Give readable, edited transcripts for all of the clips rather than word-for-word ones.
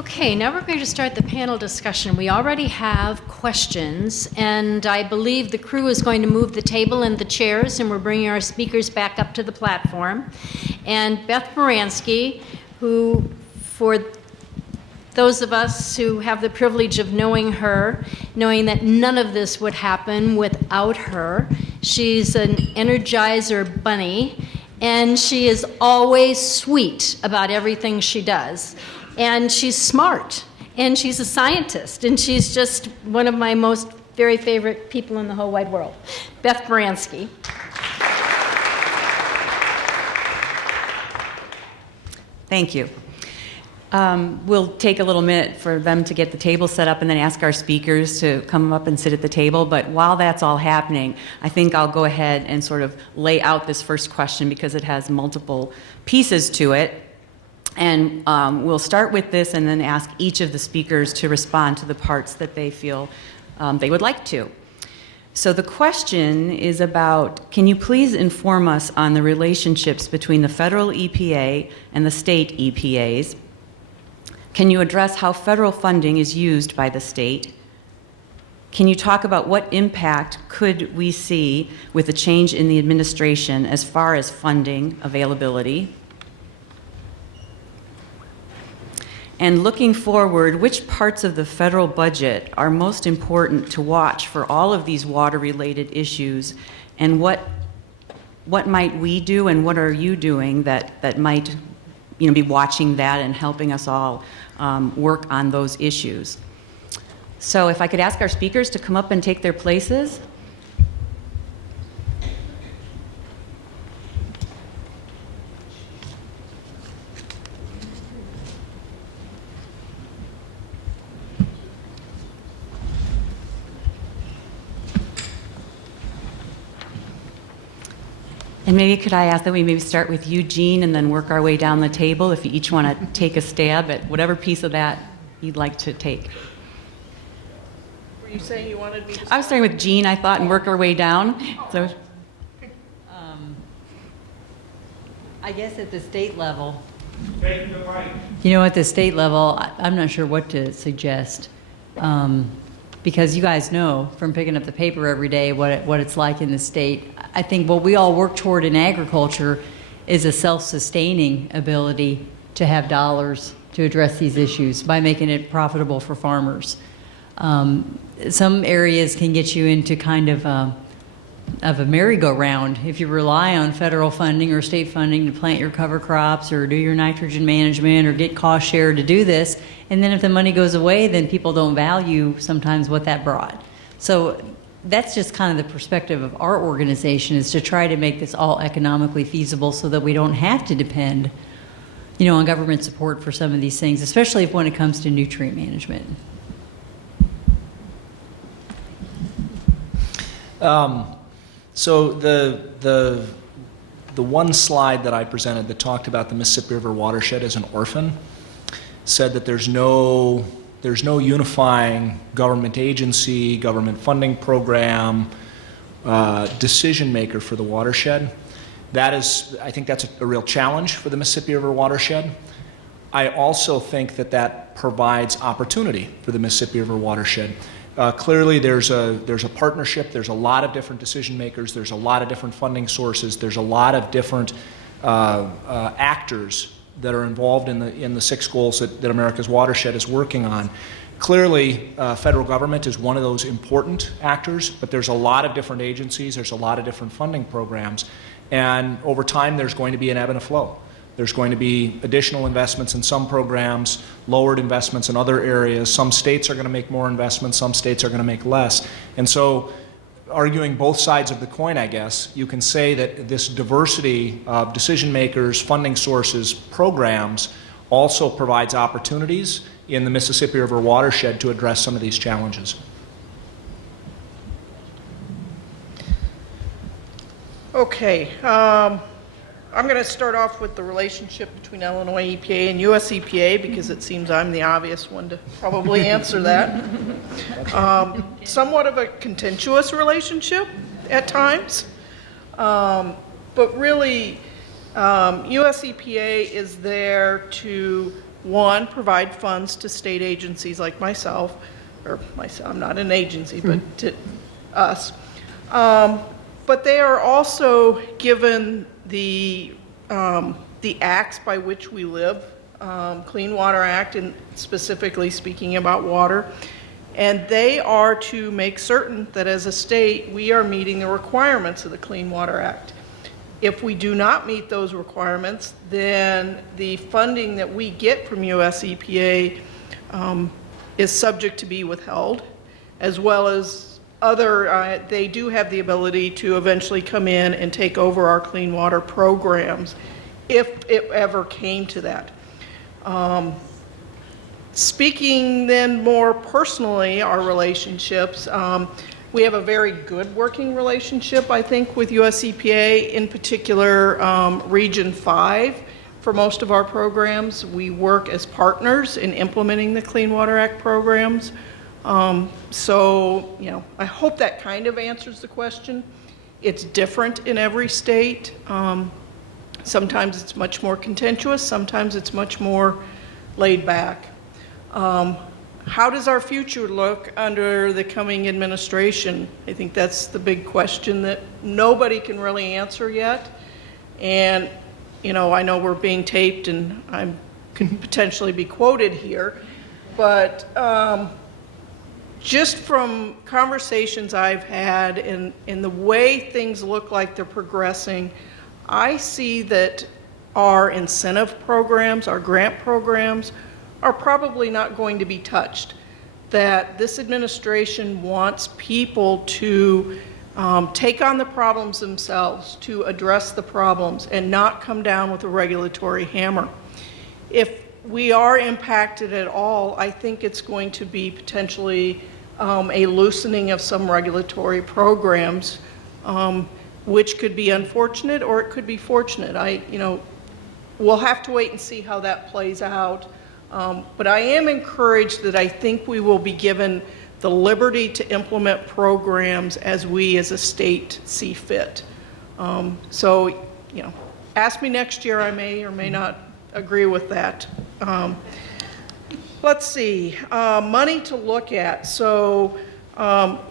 Okay, now we're going to start the panel discussion. We already have questions, and I believe the crew is going to move the table and the chairs, and we're bringing our speakers back up to the platform. And Beth Moransky, who, for those of us who have the privilege of knowing her, knowing that none of this would happen without her, she's an Energizer bunny, and she is always sweet about everything she does. And she's smart, and she's a scientist, and she's just one of my most very favorite people in the whole wide world. Beth Moransky. Thank you. We'll take a little minute for them to get the table set up and then ask our speakers to come up and sit at the table. But while that's all happening, I think I'll go ahead and sort of lay out this first question because it has multiple pieces to it. And we'll start with this and then ask each of the speakers to respond to the parts that they feel they would like to. So the question is about, can you please inform us on the relationships between the federal EPA and the state EPAs? Can you address how federal funding is used by the state? Can you talk about what impact could we see with a change in the administration as far as funding availability? And looking forward, which parts of the federal budget are most important to watch for all of these water-related issues, and what might we do and what are you doing that might be watching that and helping us all work on those issues? So if I could ask our speakers to come up and take their places. And maybe could I ask that we maybe start with Eugene and then work our way down the table if you each want to take a stab at whatever piece of that you'd like to take. Were you saying you wanted me to start? I was starting with Jean, I thought, and work our way down. So, I guess at the state level, at the state level, I'm not sure what to suggest. Because you guys know from picking up the paper every day what it's like in the state. I think what we all work toward in agriculture is a self-sustaining ability to have dollars to address these issues by making it profitable for farmers. Some areas can get you into kind of a merry-go-round if you rely on federal funding or state funding to plant your cover crops or do your nitrogen management or get cost share to do this. And then if the money goes away, then people don't value sometimes what that brought. So that's just kind of the perspective of our organization, is to try to make this all economically feasible so that we don't have to depend, on government support for some of these things, especially when it comes to nutrient management. So the one slide that I presented that talked about the Mississippi River watershed as an orphan said that there's no unifying government agency, government funding program, decision maker for the watershed. I think that's a real challenge for the Mississippi River watershed. I also think that provides opportunity for the Mississippi River watershed. Clearly, there's a partnership. There's a lot of different decision makers. There's a lot of different funding sources. There's a lot of different actors that are involved in the 6 goals that America's watershed is working on. Clearly, federal government is one of those important actors, but there's a lot of different agencies. There's a lot of different funding programs, and over time, there's going to be an ebb and a flow. There's going to be additional investments in some programs, lowered investments in other areas. Some states are going to make more investments, some states are going to make less. And so, arguing both sides of the coin, I guess, you can say that this diversity of decision makers, funding sources, programs also provides opportunities in the Mississippi River watershed to address some of these challenges. Okay. I'm going to start off with the relationship between Illinois EPA and US EPA because it seems I'm the obvious one to probably answer that. Somewhat of a contentious relationship at times, but really US EPA is there to one, provide funds to state agencies like myself, I'm not an agency, but to us. But they are also given the acts by which we live, Clean Water Act, and specifically speaking about water. And they are to make certain that as a state, we are meeting the requirements of the Clean Water Act. If we do not meet those requirements, then the funding that we get from US EPA is subject to be withheld, as well as other, they do have the ability to eventually come in and take over our clean water programs if it ever came to that. Speaking then more personally, our relationships, we have a very good working relationship, I think, with US EPA, in particular Region 5. For most of our programs, we work as partners in implementing the Clean Water Act programs. So, you know, I hope that kind of answers the question. It's different in every state. Sometimes it's much more contentious, sometimes it's much more laid back. How does our future look under the coming administration? I think that's the big question that nobody can really answer yet. And, you know, I know we're being taped and I could potentially be quoted here, but just from conversations I've had and the way things look like they're progressing, I see that our incentive programs, our grant programs, are probably not going to be touched. That this administration wants people to take on the problems themselves, to address the problems, and not come down with a regulatory hammer. If we are impacted at all, I think it's going to be potentially a loosening of some regulatory programs, which could be unfortunate or it could be fortunate. We'll have to wait and see how that plays out. But I am encouraged that I think we will be given the liberty to implement programs as we as a state see fit. So, you know, ask me next year, I may or may not agree with that. Let's see, money to look at. So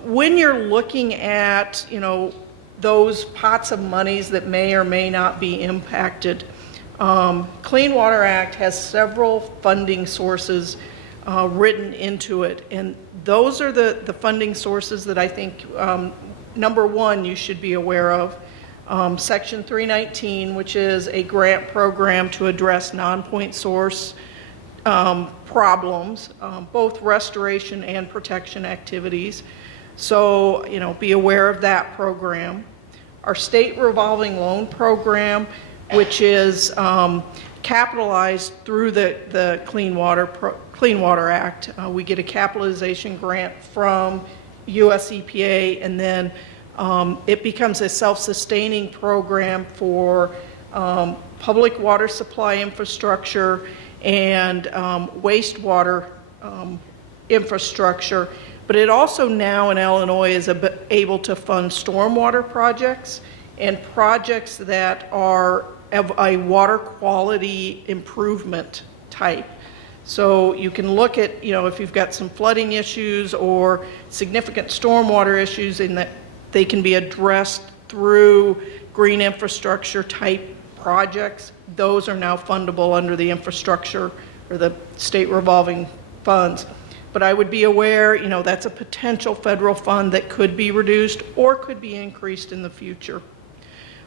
when you're looking at, you know, those pots of monies that may or may not be impacted, Clean Water Act has several funding sources written into it, and those are the funding sources that I think, number one, you should be aware of. Section 319, which is a grant program to address non-point source problems, both restoration and protection activities. So, you know, be aware of that program. Our state revolving loan program, which is capitalized through the Clean Water Act. We get a capitalization grant from US EPA, and then it becomes a self-sustaining program for public water supply infrastructure and wastewater infrastructure. But it also now in Illinois is able to fund stormwater projects and projects that are of a water quality improvement type. So you can look at, you know, if you've got some flooding issues or significant stormwater issues, and that they can be addressed through green infrastructure type projects. Those are now fundable under the infrastructure or the state revolving funds. But I would be aware, you know, that's a potential federal fund that could be reduced or could be increased in the future.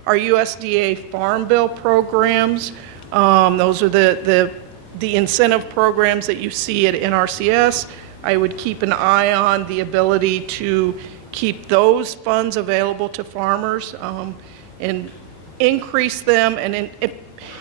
Our USDA Farm Bill programs, those are the incentive programs that you see at NRCS. I would keep an eye on the ability to keep those funds available to farmers and increase them. And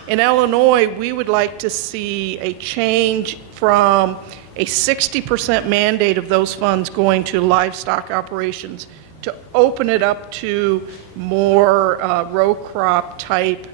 in Illinois, we would like to see a change from a 60% mandate of those funds going to livestock operations to open it up to more row crop type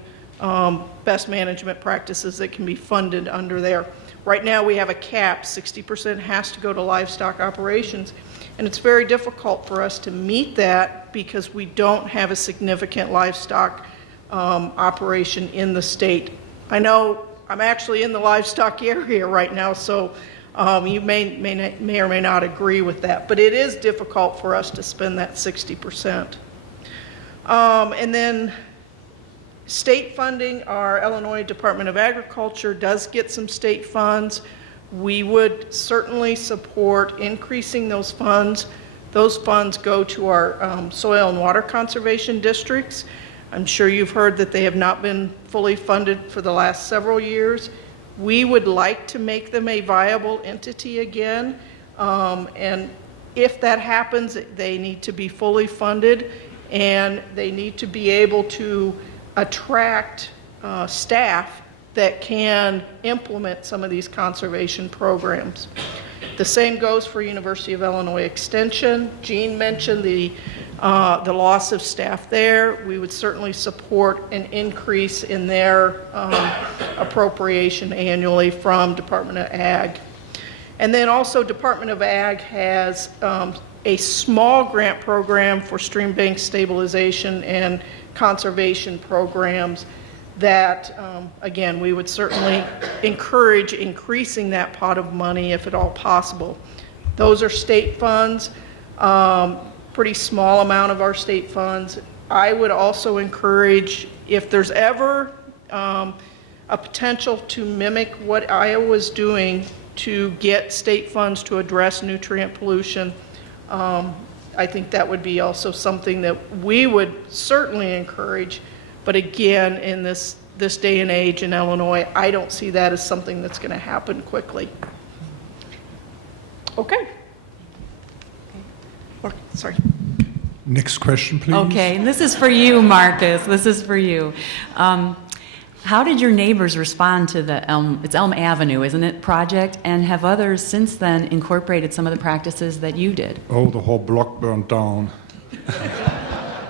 best management practices that can be funded under there. Right now we have a cap, 60% has to go to livestock operations, and it's very difficult for us to meet that because we don't have a significant livestock operation in the state. I know I'm actually in the livestock area right now, so you may or may not agree with that. But it is difficult for us to spend that 60%. And then state funding, our Illinois Department of Agriculture does get some state funds. We would certainly support increasing those funds. Those funds go to our soil and water conservation districts. I'm sure you've heard that they have not been fully funded for the last several years. We would like to make them a viable entity again. And if that happens, they need to be fully funded, and they need to be able to attract staff that can implement some of these conservation programs. The same goes for University of Illinois Extension. Jean mentioned the loss of staff there. We would certainly support an increase in their appropriation annually from Department of Ag. And then also Department of Ag has a small grant program for stream bank stabilization and conservation programs that, again, we would certainly encourage increasing that pot of money if at all possible. Those are state funds, pretty small amount of our state funds. I would also encourage, if there's ever a potential to mimic what Iowa's doing to get state funds to address nutrient pollution, I think that would be also something that we would certainly encourage. But again, in this day and age in Illinois, I don't see that as something that's going to happen quickly. Okay. Sorry. Next question, please. Okay, and this is for you, Marcus. This is for you. How did your neighbors respond to the it's Elm Avenue, isn't it, project? And have others since then incorporated some of the practices that you did? Oh, the whole block burned down.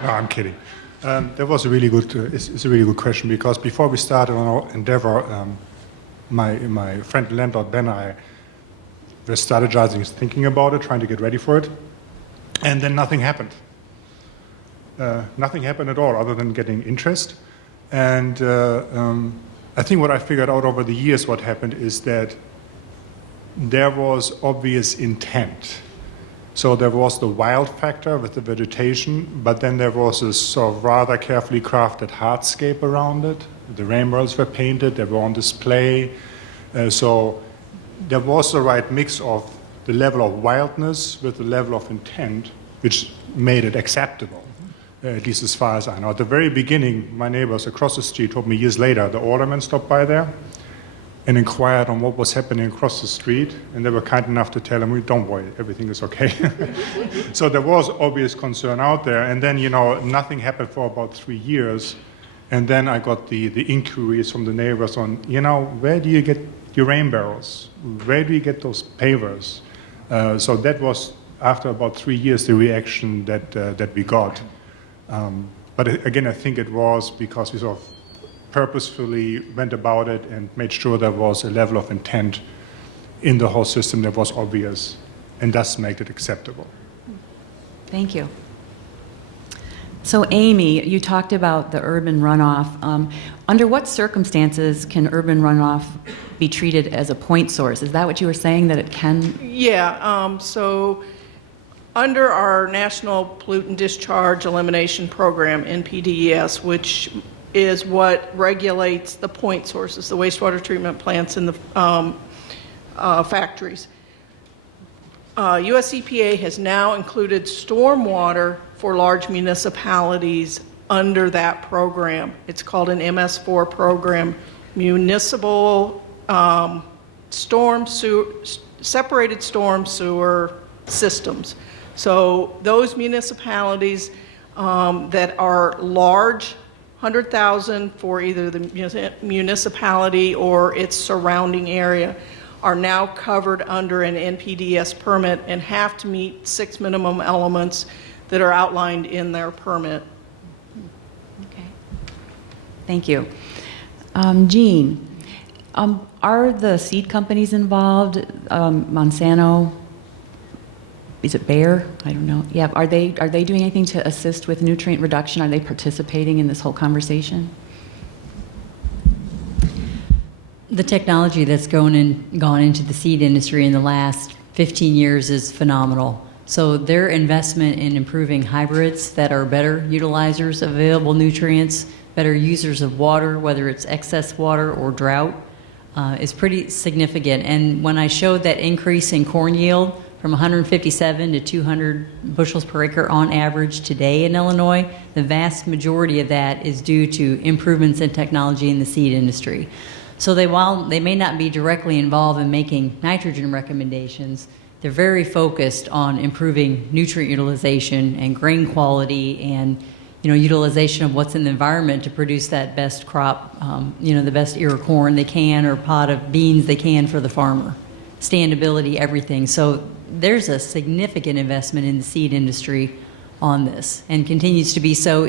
No, I'm kidding. That was a really good. It's a really good question, because before we started on our endeavor, my friend landlord Ben and I were strategizing, thinking about it, trying to get ready for it, and then nothing happened. Nothing happened at all, other than getting interest. And I think what I figured out over the years, what happened is that there was obvious intent. So there was the wild factor with the vegetation, but then there was this sort of rather carefully crafted hardscape around it. The rainbows were painted, they were on display. So there was the right mix of the level of wildness with the level of intent, which made it acceptable, at least as far as I know. At the very beginning, my neighbors across the street told me years later, the alderman stopped by there and inquired on what was happening across the street, and they were kind enough to tell him, don't worry, everything is okay. So there was obvious concern out there, and then, nothing happened for about 3 years, and then I got the inquiries from the neighbors on, where do you get your rain barrels? Where do you get those pavers? So that was, after about 3 years, the reaction that we got. But again, I think it was because we sort of purposefully went about it and made sure there was a level of intent in the whole system that was obvious, and thus made it acceptable. Thank you. So Amy, you talked about the urban runoff. Under what circumstances can urban runoff be treated as a point source? Is that what you were saying, that it can? Yeah, so under our National Pollutant Discharge Elimination Program, NPDES, which is what regulates the point sources, the wastewater treatment plants and the factories. US EPA has now included stormwater for large municipalities under that program. It's called an MS4 program, Municipal Separated Storm Sewer Systems. So those municipalities that are large, 100,000 for either the municipality or its surrounding area, are now covered under an NPDES permit and have to meet 6 minimum elements that are outlined in their permit. Okay. Thank you. Jean, are the seed companies involved? Monsanto? Is it Bayer? I don't know. Yeah, are they doing anything to assist with nutrient reduction? Are they participating in this whole conversation? The technology that's gone into the seed industry in the last 15 years is phenomenal. So their investment in improving hybrids that are better utilizers of available nutrients, better users of water, whether it's excess water or drought, is pretty significant. And when I showed that increase in corn yield from 157 to 200 bushels per acre on average today in Illinois, the vast majority of that is due to improvements in technology in the seed industry. So while they may not be directly involved in making nitrogen recommendations, they're very focused on improving nutrient utilization and grain quality and utilization of what's in the environment to produce that best crop, the best ear of corn they can or pod of beans they can for the farmer. Standability, everything. So there's a significant investment in the seed industry on this and continues to be so.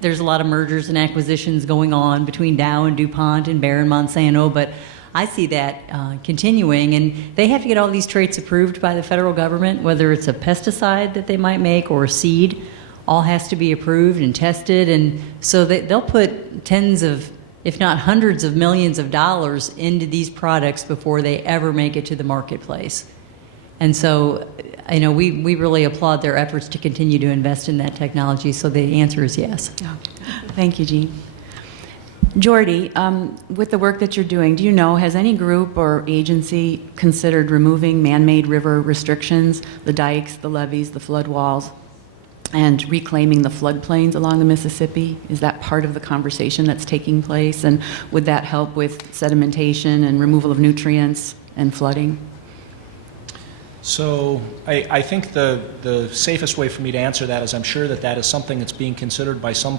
There's a lot of mergers and acquisitions going on between Dow and DuPont and Bayer and Monsanto, but I see that continuing, and they have to get all these traits approved by the federal government, whether it's a pesticide that they might make or a seed, all has to be approved and tested, and so they'll put tens of, if not hundreds of millions of dollars into these products before they ever make it to the marketplace. And so, we really applaud their efforts to continue to invest in that technology, so the answer is yes. Oh, thank you, Jean. Jordy, with the work that you're doing, do you know, has any group or agency considered removing man-made river restrictions, the dikes, the levees, the flood walls, and reclaiming the floodplains along the Mississippi? Is that part of the conversation that's taking place? And would that help with sedimentation and removal of nutrients and flooding? So I think the safest way for me to answer that is I'm sure that is something that's being considered by some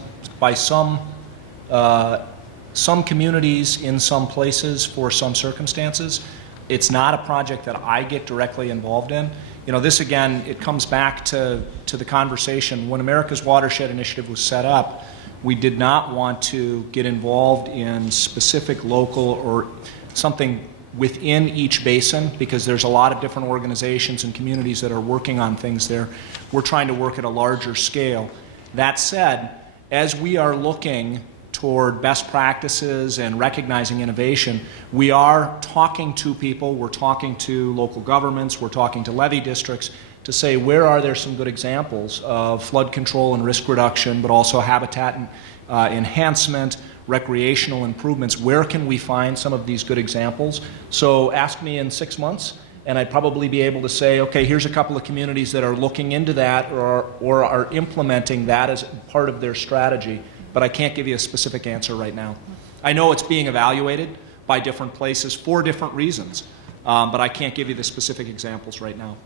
communities in some places for some circumstances. It's not a project that I get directly involved in. This again, it comes back to the conversation. When America's Watershed Initiative was set up, we did not want to get involved in specific local or something within each basin, because there's a lot of different organizations and communities that are working on things there. We're trying to work at a larger scale. That said, as we are looking toward best practices and recognizing innovation, we are talking to people, we're talking to local governments, we're talking to levee districts to say where are there some good examples of flood control and risk reduction, but also habitat enhancement, recreational improvements. Where can we find some of these good examples? So ask me in 6 months, and I'd probably be able to say, okay, here's a couple of communities that are looking into that or are implementing that as part of their strategy. But I can't give you a specific answer right now. I know it's being evaluated by different places for different reasons, but I can't give you the specific examples right now.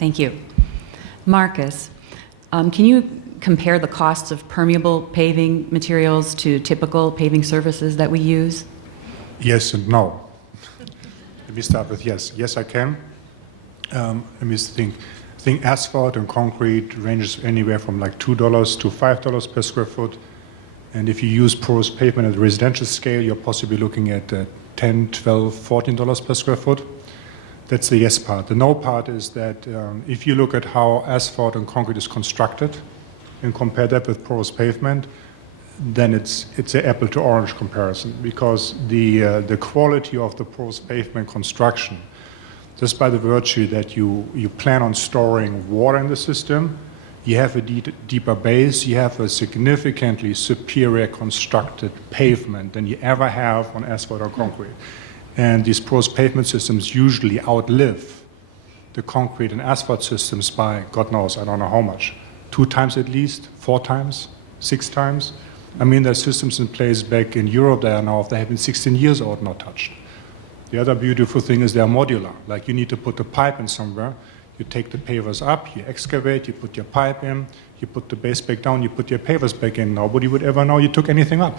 Thank you. Marcus, can you compare the costs of permeable paving materials to typical paving surfaces that we use? Yes and no. Let me start with yes. Yes, I can. Let me think. I think asphalt and concrete ranges anywhere from like $2 to $5 per square foot. And if you use porous pavement at the residential scale, you're possibly looking at $10, $12, $14 per square foot. That's the yes part. The no part is that if you look at how asphalt and concrete is constructed and compare that with porous pavement, then it's an apple to orange comparison, because the quality of the porous pavement construction, just by the virtue that you plan on storing water in the system, you have a deeper base, you have a significantly superior constructed pavement than you ever have on asphalt or concrete. And these porous pavement systems usually outlive the concrete and asphalt systems by, God knows, I don't know how much, 2 times at least, 4 times, 6 times. I mean, there's systems in place back in Europe that are now, they have been 16 years old, not touched. The other beautiful thing is they're modular. Like, you need to put the pipe in somewhere, you take the pavers up, you excavate, you put your pipe in, you put the base back down, you put your pavers back in. Nobody would ever know you took anything up.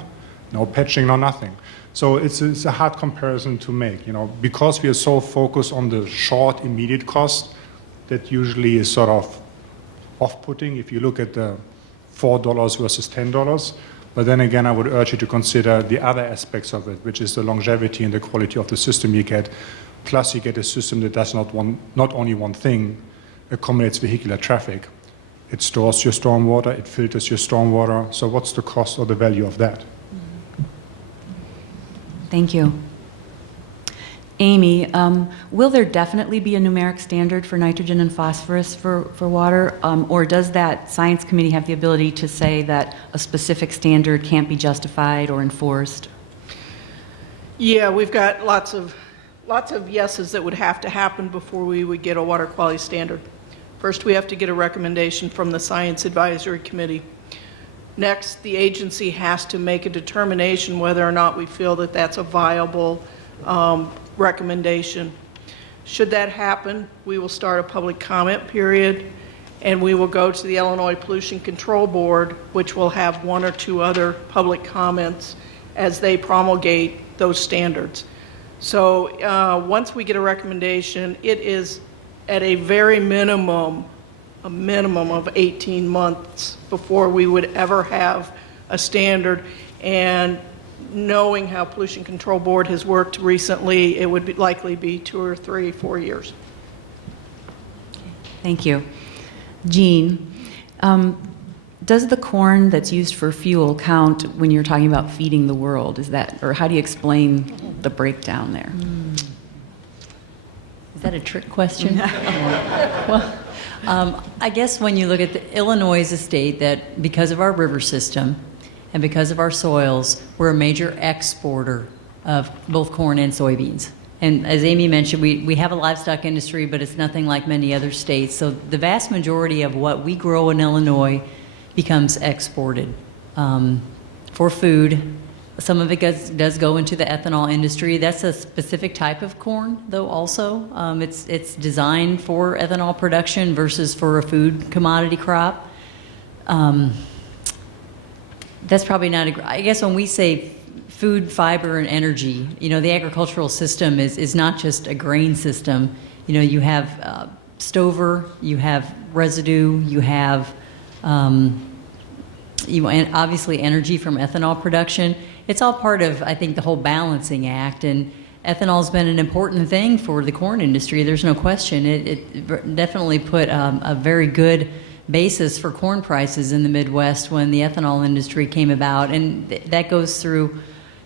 No patching, no nothing. So it's a hard comparison to make, because we are so focused on the short, immediate cost, that usually is sort of off-putting if you look at the $4 versus $10. But then again, I would urge you to consider the other aspects of it, which is the longevity and the quality of the system you get. Plus, you get a system that does not only one thing, accommodates vehicular traffic. It stores your stormwater, it filters your stormwater. So what's the cost or the value of that? Thank you. Amy, will there definitely be a numeric standard for nitrogen and phosphorus for water? Or does that science committee have the ability to say that a specific standard can't be justified or enforced? Yeah, we've got lots of yeses that would have to happen before we would get a water quality standard. First, we have to get a recommendation from the Science Advisory Committee. Next, the agency has to make a determination whether or not we feel that that's a viable recommendation. Should that happen, we will start a public comment period, and we will go to the Illinois Pollution Control Board, which will have 1 or 2 other public comments as they promulgate those standards. So once we get a recommendation, it is at a very minimum, a minimum of 18 months before we would ever have a standard. And knowing how Pollution Control Board has worked recently, it would likely be 2 or 3, 4 years. Thank you. Jean, does the corn that's used for fuel count when you're talking about feeding the world? Is that, or how do you explain the breakdown there? Is that a trick question? Well, I guess when you look at Illinois is a state that, because of our river system and because of our soils, we're a major exporter of both corn and soybeans. And as Amy mentioned, we have a livestock industry, but it's nothing like many other states. So the vast majority of what we grow in Illinois becomes exported for food. Some of it does go into the ethanol industry. That's a specific type of corn, though, also. It's designed for ethanol production versus for a food commodity crop. That's probably not I guess when we say food, fiber, and energy, the agricultural system is not just a grain system. You have stover, you have residue, you have obviously energy from ethanol production. It's all part of, I think, the whole balancing act, and ethanol's been an important thing for the corn industry. There's no question. It definitely put a very good basis for corn prices in the Midwest when the ethanol industry came about, and that goes through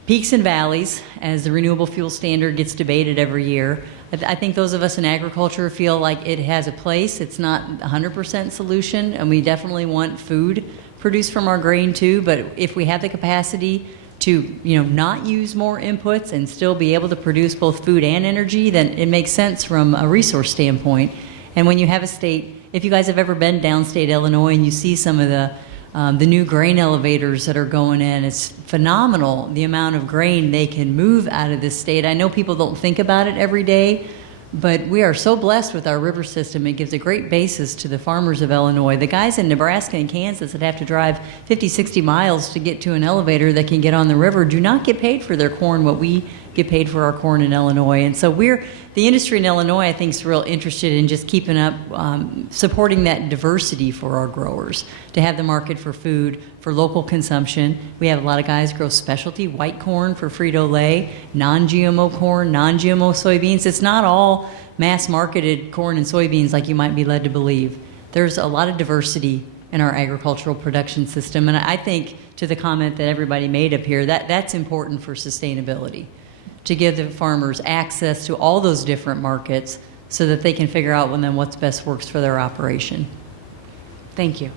peaks and valleys as the renewable fuel standard gets debated every year. I think those of us in agriculture feel like it has a place. It's not 100% solution, and we definitely want food produced from our grain too, but if we have the capacity to not use more inputs and still be able to produce both food and energy, then it makes sense from a resource standpoint. And when you have a state, if you guys have ever been downstate Illinois and you see some of the new grain elevators that are going in, it's phenomenal the amount of grain they can move out of this state. I know people don't think about it every day, but we are so blessed with our river system. It gives a great basis to the farmers of Illinois. The guys in Nebraska and Kansas that have to drive 50, 60 miles to get to an elevator that can get on the river do not get paid for their corn what we get paid for our corn in Illinois. And so the industry in Illinois, I think, is real interested in just keeping up, supporting that diversity for our growers, to have the market for food, for local consumption. We have a lot of guys grow specialty white corn for Frito-Lay, non-GMO corn, non-GMO soybeans. It's not all mass-marketed corn and soybeans like you might be led to believe. There's a lot of diversity in our agricultural production system, and I think, to the comment that everybody made up here, that's important for sustainability, to give the farmers access to all those different markets so that they can figure out what's best works for their operation. Thank you.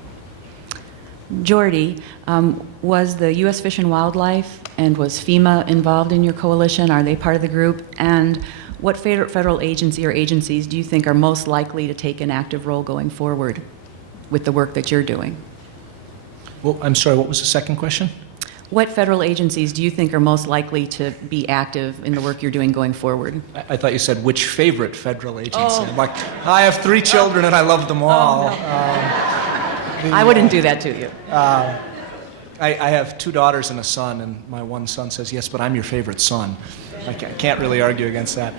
Jordy, was the U.S. Fish and Wildlife and was FEMA involved in your coalition? Are they part of the group? And what federal agency or agencies do you think are most likely to take an active role going forward with the work that you're doing? Well, I'm sorry, what was the second question? What federal agencies do you think are most likely to be active in the work you're doing going forward? I thought you said which favorite federal agency. I'm like, I have 3 children and I love them all. I wouldn't do that to you. I have 2 daughters and a son, and my one son says, yes, but I'm your favorite son. I can't really argue against that.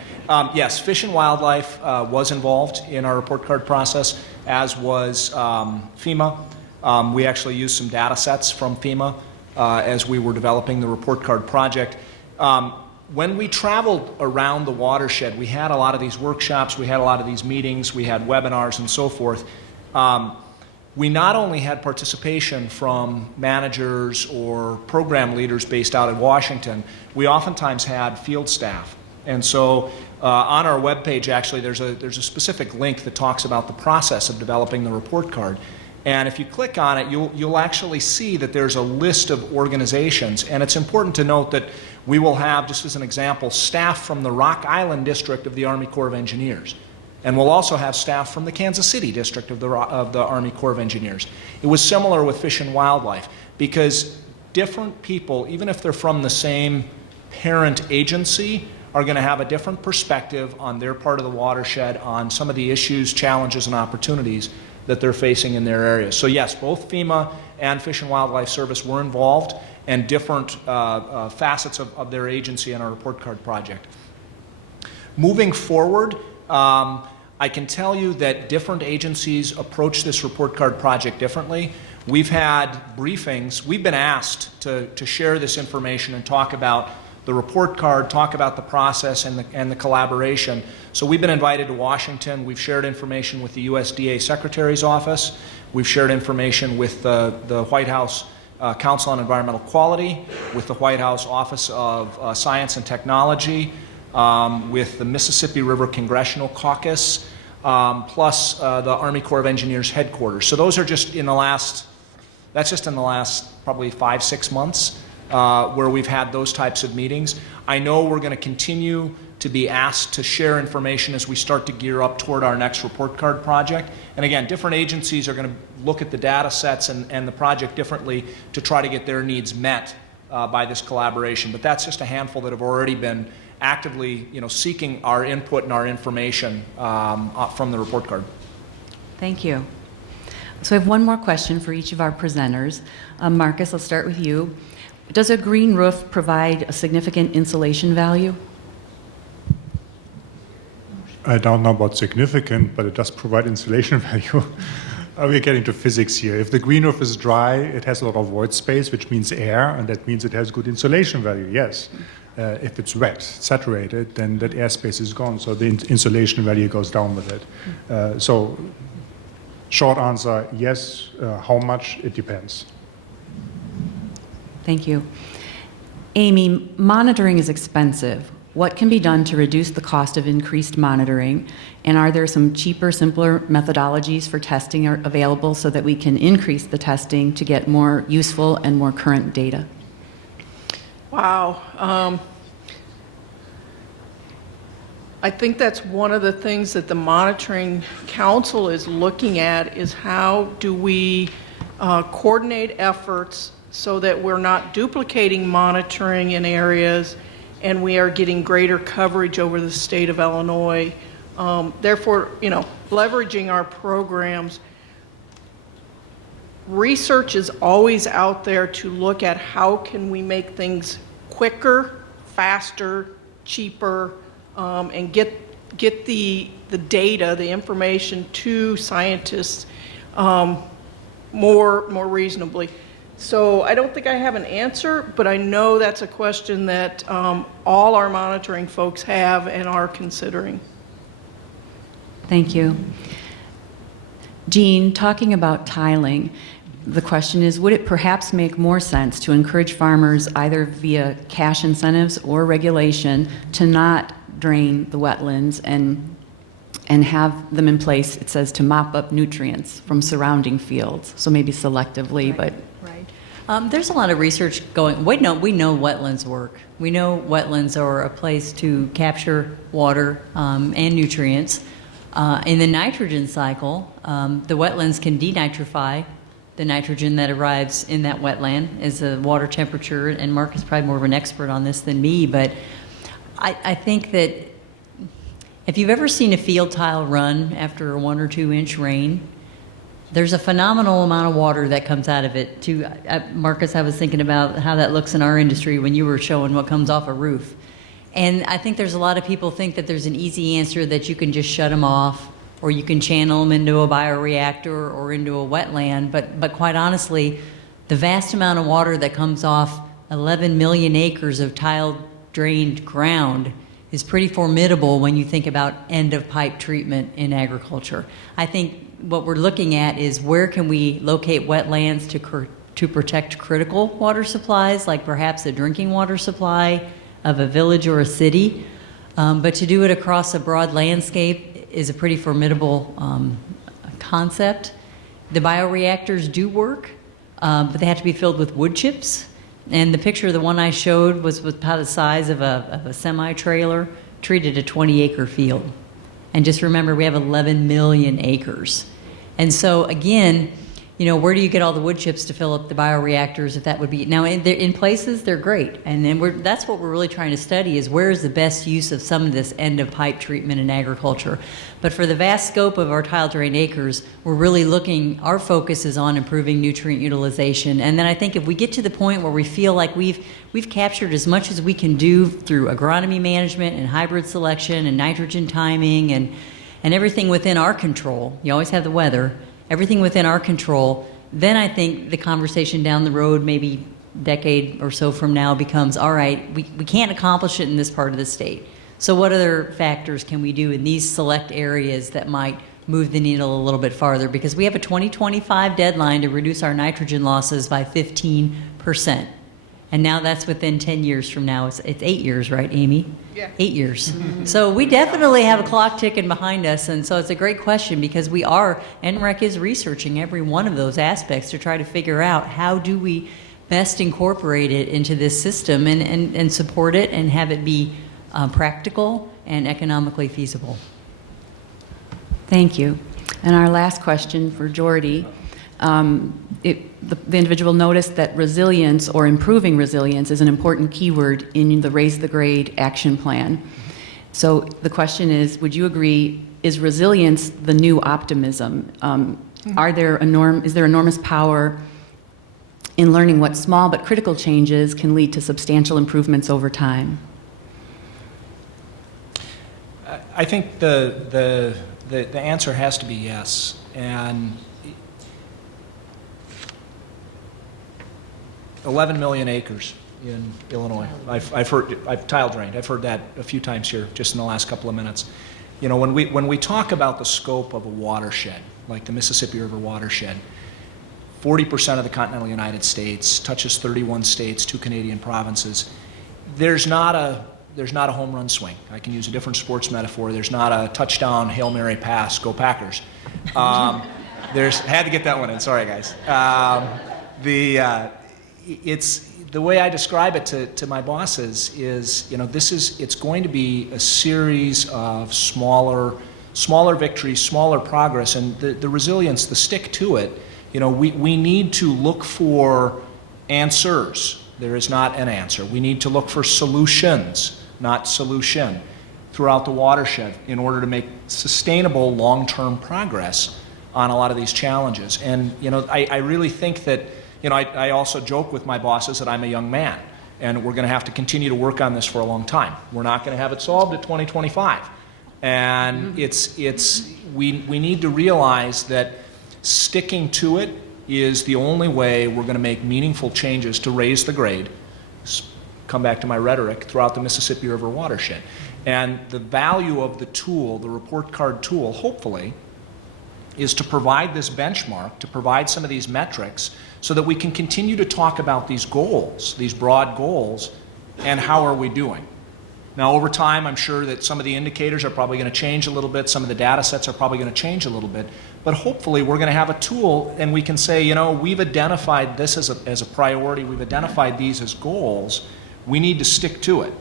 Yes, Fish and Wildlife was involved in our report card process, as was FEMA. We actually used some data sets from FEMA as we were developing the report card project. When we traveled around the watershed, we had a lot of these workshops, we had a lot of these meetings, we had webinars and so forth. We not only had participation from managers or program leaders based out in Washington, we oftentimes had field staff And so on our webpage, actually, there's a specific link that talks about the process of developing the report card. And if you click on it, you'll actually see that there's a list of organizations. And it's important to note that we will have, just as an example, staff from the Rock Island District of the Army Corps of Engineers. And we'll also have staff from the Kansas City District of the Army Corps of Engineers. It was similar with Fish and Wildlife, because different people, even if they're from the same parent agency, are going to have a different perspective on their part of the watershed, on some of the issues, challenges, and opportunities that they're facing in their areas. So yes, both FEMA and Fish and Wildlife Service were involved, and different facets of their agency in our report card project. Moving forward, I can tell you that different agencies approach this report card project differently. We've had briefings. We've been asked to share this information and talk about the report card, talk about the process and the collaboration. So we've been invited to Washington. We've shared information with the USDA Secretary's Office. We've shared information with the White House Council on Environmental Quality, with the White House Office of Science and Technology, with the Mississippi River Congressional Caucus, plus the Army Corps of Engineers headquarters. So those are just in the last, that's just in the last probably 5-6 months where we've had those types of meetings. I know we're going to continue to be asked to share information as we start to gear up toward our next report card project. And again, different agencies are going to look at the data sets and the project differently to try to get their needs met by this collaboration. But that's just a handful that have already been actively, seeking our input and our information from the report card. Thank you. So I have one more question for each of our presenters. Marcus, I'll start with you. Does a green roof provide a significant insulation value? I don't know about significant, but it does provide insulation value. We're getting to physics here. If the green roof is dry, it has a lot of void space, which means air, and that means it has good insulation value, yes. If it's wet, saturated, then that airspace is gone, so the insulation value goes down with it. So, short answer, yes. How much? It depends. Thank you. Amy, monitoring is expensive. What can be done to reduce the cost of increased monitoring? And are there some cheaper, simpler methodologies for testing available so that we can increase the testing to get more useful and more current data? Wow. I think that's one of the things that the Monitoring Council is looking at, is how do we coordinate efforts so that we're not duplicating monitoring in areas and we are getting greater coverage over the state of Illinois. Therefore, leveraging our programs. Research is always out there to look at how can we make things quicker, faster, cheaper, and get the data, the information to scientists more reasonably. So I don't think I have an answer, but I know that's a question that all our monitoring folks have and are considering. Thank you. Jean, talking about tiling, the question is, would it perhaps make more sense to encourage farmers either via cash incentives or regulation to not drain the wetlands and have them in place, it says, to mop up nutrients from surrounding fields? So maybe selectively, but... Right. There's a lot of research going. We know wetlands work. We know wetlands are a place to capture water and nutrients. In the nitrogen cycle, the wetlands can denitrify the nitrogen that arrives in that wetland as a water temperature, and Mark is probably more of an expert on this than me, but I think that if you've ever seen a field tile run after a 1 or 2 inch rain, there's a phenomenal amount of water that comes out of it. Marcus, I was thinking about how that looks in our industry when you were showing what comes off a roof. And I think there's a lot of people think that there's an easy answer that you can just shut them off, or you can channel them into a bioreactor or into a wetland. But quite honestly, the vast amount of water that comes off 11 million acres of tiled, drained ground is pretty formidable when you think about end-of-pipe treatment in agriculture. I think what we're looking at is where can we locate wetlands to protect critical water supplies, like perhaps the drinking water supply of a village or a city, But to do it across a broad landscape is a pretty formidable concept. The bioreactors do work, but they have to be filled with wood chips. And the picture, the one I showed, was about the size of a semi-trailer, treated a 20-acre field. And just remember, we have 11 million acres. And so, again, you know, where do you get all the wood chips to fill up the bioreactors if that would be... Now, in places, they're great. And then that's what we're really trying to study is where is the best use of some of this end-of-pipe treatment in agriculture. But for the vast scope of our tile-drained acres, we're really looking... Our focus is on improving nutrient utilization. And then I think if we get to the point where we feel like we've captured as much as we can do through agronomy management and hybrid selection and nitrogen timing and everything within our control, you always have the weather, everything within our control, then I think the conversation down the road, maybe a decade or so from now, becomes, all right, we can't accomplish it in this part of the state. So what other factors can we do in these select areas that might move the needle a little bit farther? Because we have a 2025 deadline to reduce our nitrogen losses by 15%. And now that's within 10 years from now. It's 8 years, right, Amy? Yeah. 8 years. So we definitely have a clock ticking behind us, and so it's a great question because NREC is researching every one of those aspects to try to figure out how do we best incorporate it into this system and support it and have it be practical and economically feasible. Thank you. And our last question for Jordy. The individual noticed that resilience or improving resilience is an important keyword in the Raise the Grade action plan. So the question is, would you agree, is resilience the new optimism? Is there enormous power in learning what small but critical changes can lead to substantial improvements over time? I think the answer has to be yes. And 11 million acres in Illinois. I've tile drained. I've heard that a few times here just in the last couple of minutes. You know, when we talk about the scope of a watershed, like the Mississippi River watershed, 40% of the continental United States, touches 31 states, 2 Canadian provinces. There's not a home run swing. I can use a different sports metaphor. There's not a touchdown, Hail Mary pass, go Packers. Had to get that one in. Sorry, guys. It's the way I describe it to my bosses is, you know, it's going to be a series of smaller victories, smaller progress, and the resilience, the stick to it. You know, we need to look for answers. There is not an answer. We need to look for solutions, not solution, throughout the watershed in order to make sustainable long-term progress on a lot of these challenges. And, you know, I really think that, you know, I also joke with my bosses that I'm a young man, and we're going to have to continue to work on this for a long time. We're not going to have it solved at 2025. And we need to realize that sticking to it is the only way we're going to make meaningful changes to raise the grade, come back to my rhetoric, throughout the Mississippi River watershed. And the value of the tool, the report card tool, hopefully, is to provide this benchmark, to provide some of these metrics, so that we can continue to talk about these goals, these broad goals, and how are we doing. Now, over time, I'm sure that some of the indicators are probably going to change a little bit, some of the data sets are probably going to change a little bit, but hopefully we're going to have a tool and we can say, you know, we've identified this as a priority, we've identified these as goals, we need to stick to it.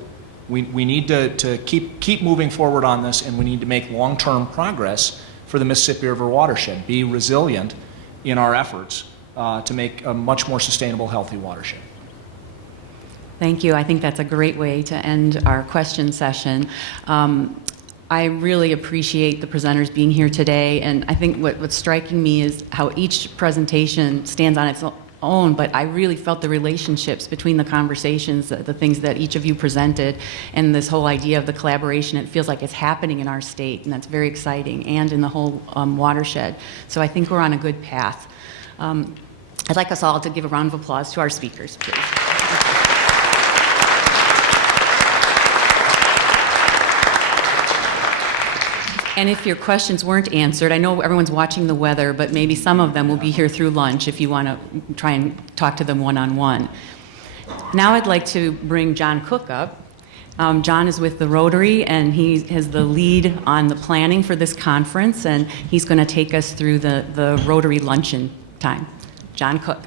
We need to keep moving forward on this, and we need to make long-term progress for the Mississippi River watershed, be resilient in our efforts to make a much more sustainable, healthy watershed. Thank you. I think that's a great way to end our question session. I really appreciate the presenters being here today, and I think what's striking me is how each presentation stands on its own, but I really felt the relationships between the conversations, the things that each of you presented, and this whole idea of the collaboration. It feels like it's happening in our state, and that's very exciting, and in the whole watershed. So I think we're on a good path. I'd like us all to give a round of applause to our speakers, please. And if your questions weren't answered, I know everyone's watching the weather, but maybe some of them will be here through lunch if you want to try and talk to them one-on-one. Now I'd like to bring John Cook up. John is with the Rotary, and he has the lead on the planning for this conference, and he's going to take us through the Rotary luncheon time. John Cook.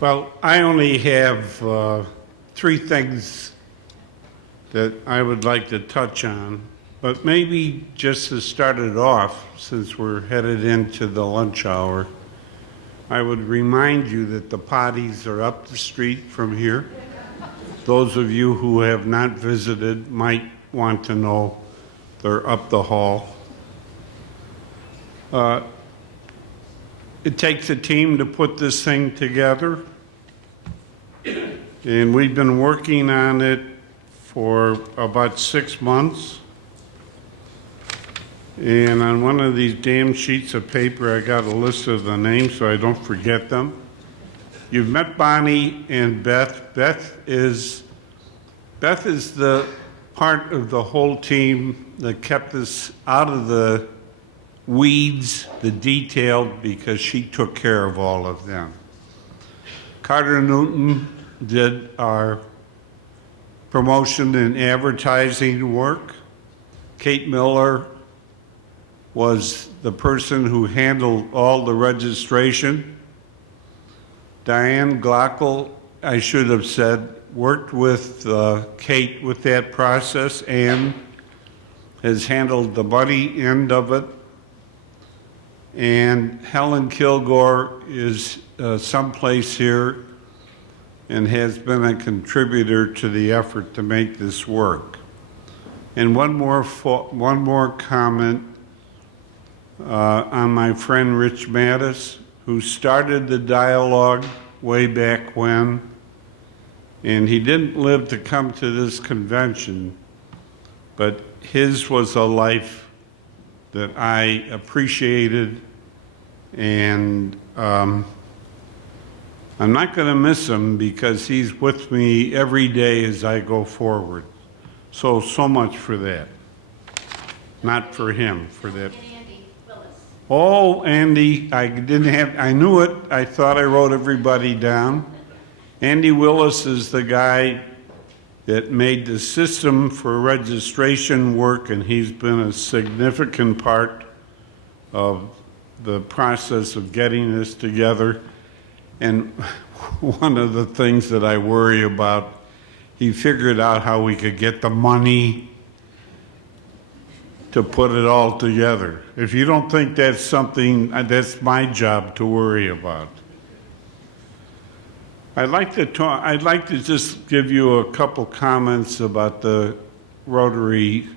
Well, I only have 3 things that I would like to touch on, but maybe just to start it off, since we're headed into the lunch hour, I would remind you that the potties are up the street from here. Those of you who have not visited might want to know they're up the hall. It takes a team to put this thing together, and we've been working on it for about 6 months. And on one of these damn sheets of paper, I got a list of the names so I don't forget them. You've met Bonnie and Beth. Beth is the part of the whole team that kept us out of the weeds, the detailed, because she took care of all of them. Carter Newton did our promotion and advertising work. Kate Miller was the person who handled all the registration. Diane Glockel, I should have said, worked with Kate with that process and has handled the money end of it. And Helen Kilgore is someplace here and has been a contributor to the effort to make this work. And one more comment on my friend Rich Mattis, who started the dialogue way back when, and he didn't live to come to this convention, but his was a life that I appreciated, and I'm not going to miss him because he's with me every day as I go forward. So much for that. Not for him, for that. Andy Willis. Oh, Andy, I knew it. I thought I wrote everybody down. Andy Willis is the guy that made the system for registration work, and he's been a significant part of the process of getting this together. And one of the things that I worry about, he figured out how we could get the money to put it all together. If you don't think that's something, that's my job to worry about. I'd like to just give you a couple comments about the Rotary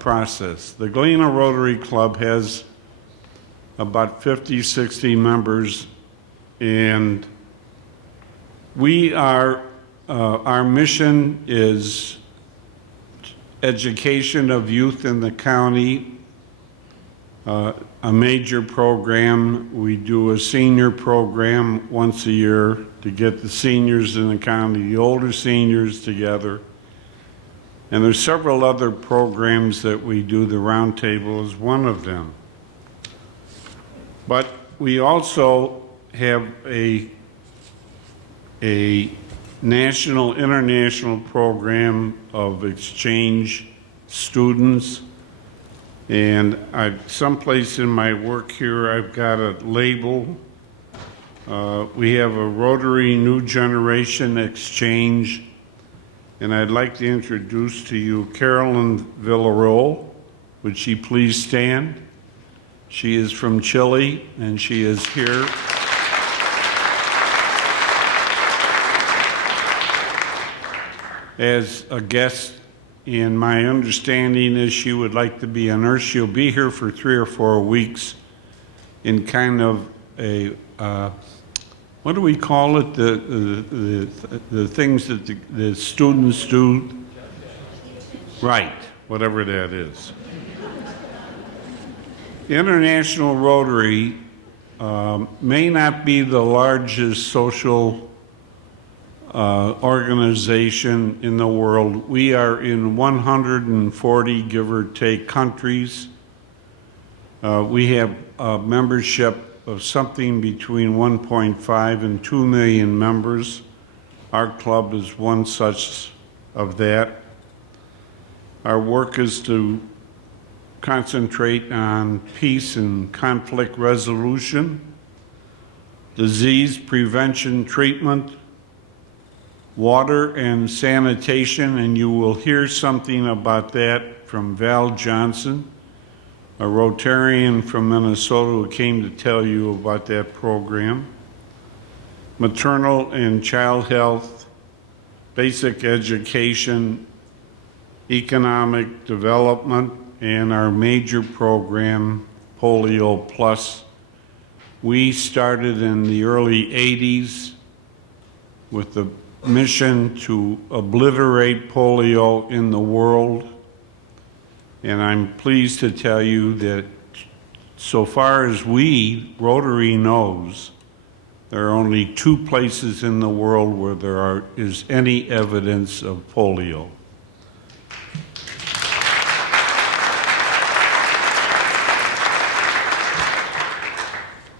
process. The Galena Rotary Club has about 50, 60 members, and we are, our mission is education of youth in the county, a major program. We do a senior program once a year to get the seniors in the county, the older seniors together. And there's several other programs that we do. The Roundtable is one of them. But we also have a national, international program of exchange students. And someplace in my work here, I've got a label. We have a Rotary New Generation Exchange, and I'd like to introduce to you Carolyn Villarreal. Would she please stand? She is from Chile, and she is here. As a guest. And my understanding is she would like to be a nurse. She'll be here for 3 or 4 weeks in kind of a, what do we call it? The things that the students do? Right, whatever that is. International Rotary may not be the largest social organization in the world. We are in 140, give or take, countries. We have a membership of something between 1.5 and 2 million members. Our club is one such of that. Our work is to concentrate on peace and conflict resolution, disease prevention treatment, water and sanitation, and you will hear something about that from Val Johnson, a Rotarian from Minnesota who came to tell you about that program. Maternal and child health, basic education, economic development, and our major program, Polio Plus. We started in the early 80s with the mission to obliterate polio in the world. And I'm pleased to tell you that so far as we, Rotary, knows, there are only 2 places in the world where there is any evidence of polio.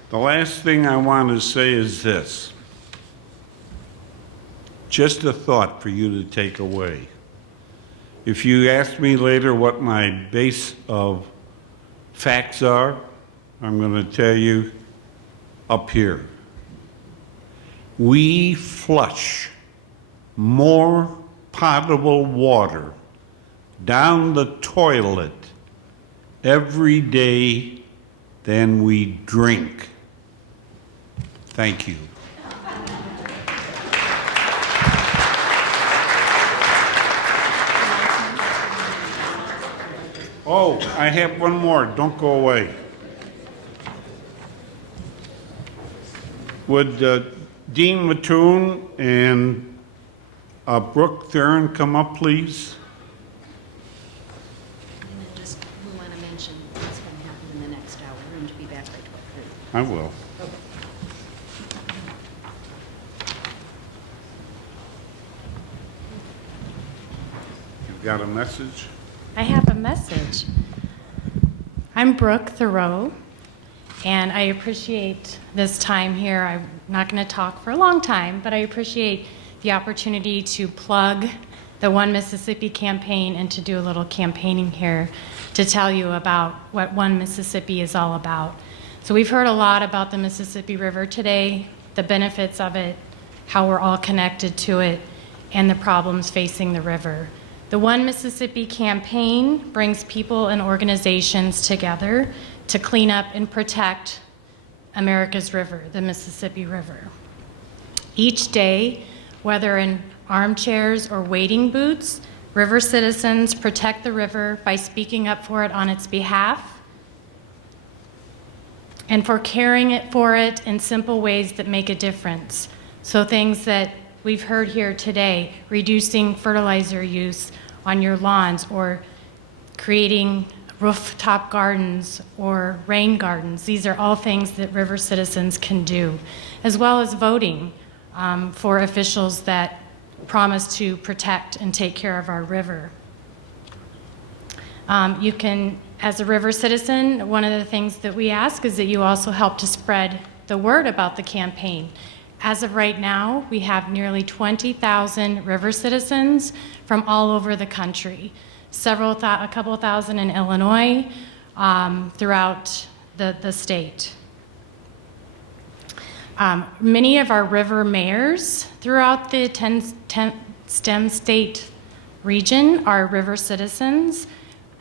The last thing I want to say is this. Just a thought for you to take away. If you ask me later what my base of facts are, I'm going to tell you up here. We flush more potable water down the toilet every day than we drink. Thank you. Oh, I have one more. Don't go away. Would Dean Mattoon and Brooke Theron come up, please? We want to mention what's going to happen in the next hour. We're going to be back by 12:30. I will. You've got a message? I have a message. I'm Brooke Thoreau, and I appreciate this time here. I'm not going to talk for a long time, but I appreciate the opportunity to plug the One Mississippi campaign and to do a little campaigning here to tell you about what One Mississippi is all about. So we've heard a lot about the Mississippi River today, the benefits of it, how we're all connected to it, and the problems facing the river. The One Mississippi campaign brings people and organizations together to clean up and protect America's river, the Mississippi River. Each day, whether in armchairs or wading boots, river citizens protect the river by speaking up for it on its behalf and for caring for it in simple ways that make a difference. So things that we've heard here today, reducing fertilizer use on your lawns or creating rooftop gardens or rain gardens. These are all things that river citizens can do, as well as voting for officials that promise to protect and take care of our river. You can, as a river citizen, one of the things that we ask is that you also help to spread the word about the campaign. As of right now, we have nearly 20,000 river citizens from all over the country, a couple thousand in Illinois, throughout the state. Many of our river mayors throughout the 10 STEM state region are river citizens.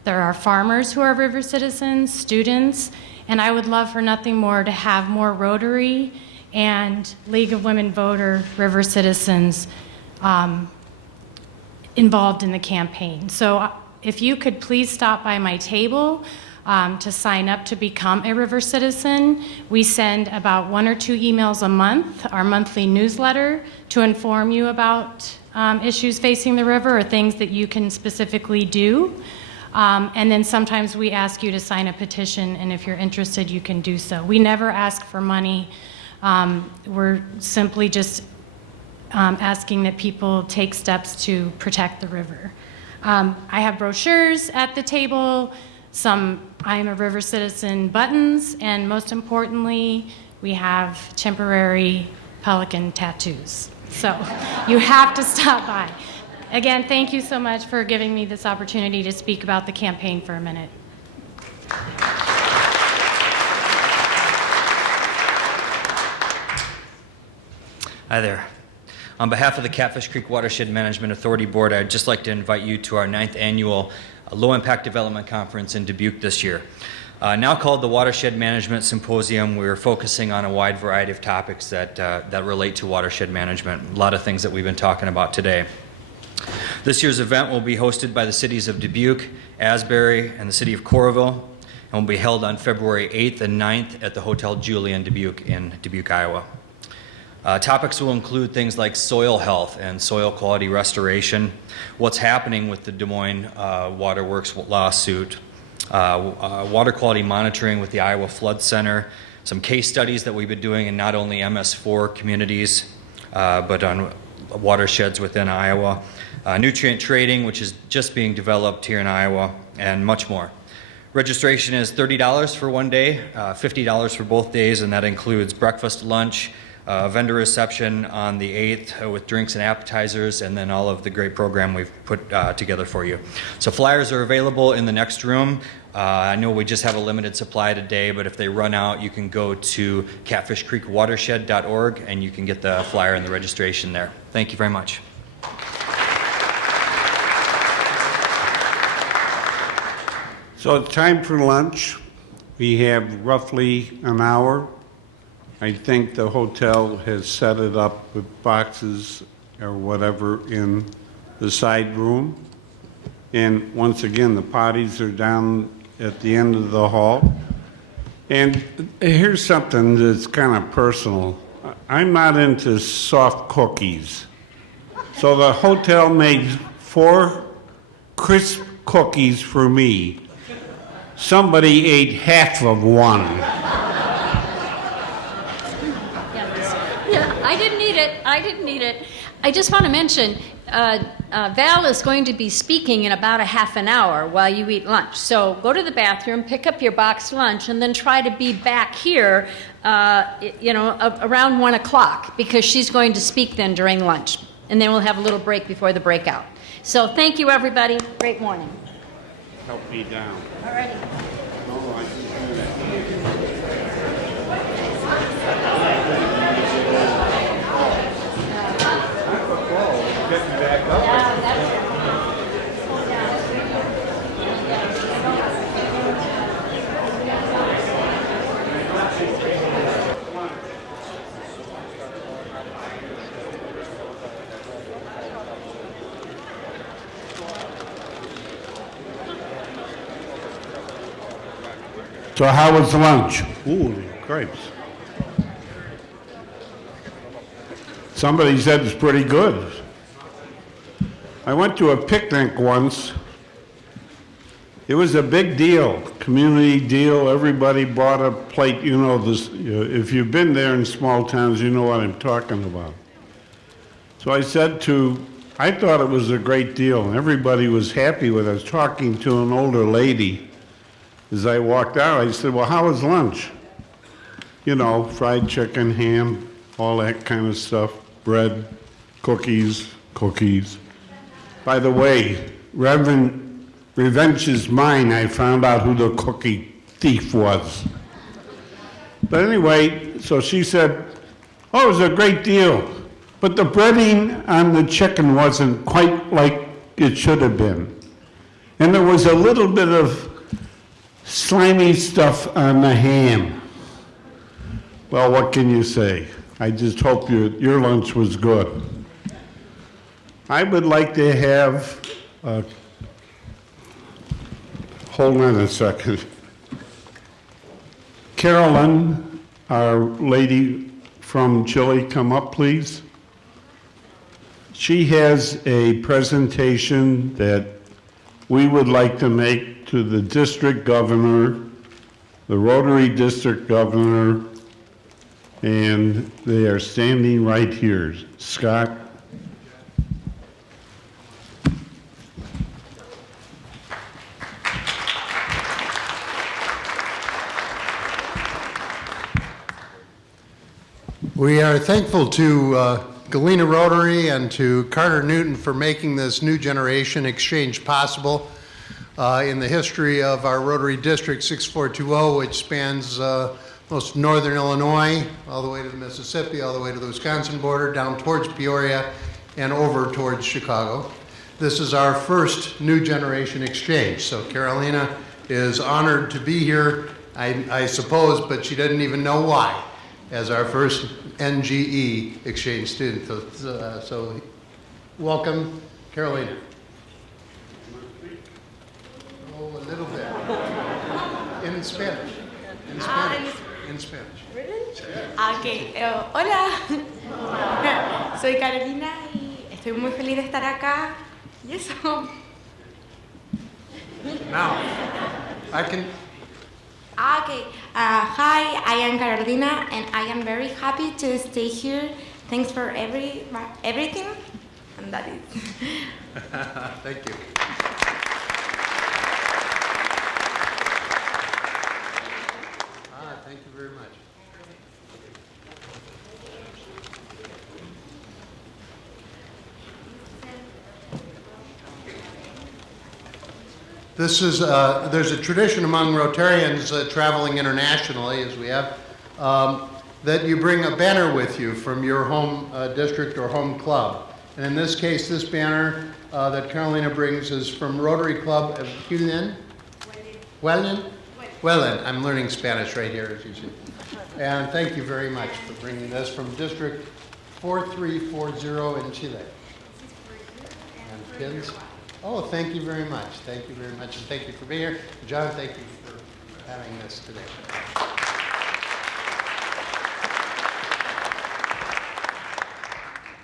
There are farmers who are river citizens, students, and I would love for nothing more to have more Rotary and League of Women Voter river citizens involved in the campaign. So if you could please stop by my table to sign up to become a river citizen. We send about 1 or 2 emails a month, our monthly newsletter, to inform you about issues facing the river or things that you can specifically do. And then sometimes we ask you to sign a petition, and if you're interested, you can do so. We never ask for money. We're simply just asking that people take steps to protect the river. I have brochures at the table. some I'm a River Citizen buttons, and most importantly, we have temporary pelican tattoos. So you have to stop by. Again, thank you so much for giving me this opportunity to speak about the campaign for a minute. Hi there. On behalf of the Catfish Creek Watershed Management Authority Board, I'd just like to invite you to our 9th annual Low Impact Development Conference in Dubuque this year. Now called the Watershed Management Symposium, we're focusing on a wide variety of topics that relate to watershed management, a lot of things that we've been talking about today. This year's event will be hosted by the cities of Dubuque, Asbury, and the city of Coralville, and will be held on February 8th and 9th at the Hotel Julia in Dubuque, Iowa. Topics will include things like soil health and soil quality restoration, what's happening with the Des Moines Waterworks lawsuit, water quality monitoring with the Iowa Flood Center, some case studies that we've been doing in not only MS4 communities, but on watersheds within Iowa, nutrient trading, which is just being developed here in Iowa, and much more. Registration is $30 for one day, $50 for both days, and that includes breakfast, lunch, vendor reception on the 8th with drinks and appetizers, and then all of the great program we've put together for you. So flyers are available in the next room. I know we just have a limited supply today, but if they run out, you can go to catfishcreekwatershed.org and you can get the flyer and the registration there. Thank you very much. So it's time for lunch. We have roughly an hour. I think the hotel has set it up with boxes or whatever in the side room. And once again, the potties are down at the end of the hall. And here's something that's kind of personal. I'm not into soft cookies. So the hotel made 4 crisp cookies for me. Somebody ate half of one. Yeah, I didn't eat it. I didn't eat it. I just want to mention, Val is going to be speaking in about a half an hour while you eat lunch. So go to the bathroom, pick up your boxed lunch, and then try to be back here, around 1 o'clock, because she's going to speak then during lunch. And then we'll have a little break before the breakout. So thank you, everybody. Great morning. Help me down. All righty. Oh, I can do that. Getting back up. So how was lunch? Ooh, grapes. Somebody said it's pretty good. I went to a picnic once. It was a big deal, community deal. Everybody brought a plate. You know this. If you've been there in small towns, you know what I'm talking about. So I thought it was a great deal, and everybody was happy with it. I was talking to an older lady. As I walked out, I said, well, how was lunch? You know, fried chicken, ham, all that kind of stuff, bread, cookies. By the way, revenge is mine. I found out who the cookie thief was. But anyway, so she said, oh, it was a great deal, but the breading on the chicken wasn't quite like it should have been. And there was a little bit of slimy stuff on the ham. Well, what can you say? I just hope your lunch was good. I would like to have, hold on a second. Carolyn, our lady from Chile, come up, please. She has a presentation that we would like to make to the district governor, the Rotary district governor, and they are standing right here. Scott? We are thankful to Galena Rotary and to Carter Newton for making this new generation exchange possible in the history of our Rotary District 6420, which spans most northern Illinois, all the way to the Mississippi, all the way to the Wisconsin border, down towards Peoria, and over towards Chicago. This is our first new generation exchange, so Carolina is honored to be here, I suppose, but she doesn't even know why, as our first NGE exchange student. So welcome, Carolina. Oh, a little bit. In Spanish. In Spanish. In Spanish. Okay, hola, soy Carolina y estoy muy feliz de estar acá y eso. Now, I can. Okay, hi, I am Carolina and I am very happy to stay here. Thanks for everything, and that is. Thank you. Thank you very much. This is, there's a tradition among Rotarians traveling internationally, as we have, that you bring a banner with you from your home district or home club. And in this case, this banner that Carolina brings is from Rotary Club of Huelin. Huelin? Huelin. I'm learning Spanish right here, as you see. And thank you very much for bringing this from District 4340 in Chile. And pins. Oh, thank you very much. Thank you very much, and thank you for being here. John, thank you for having this today.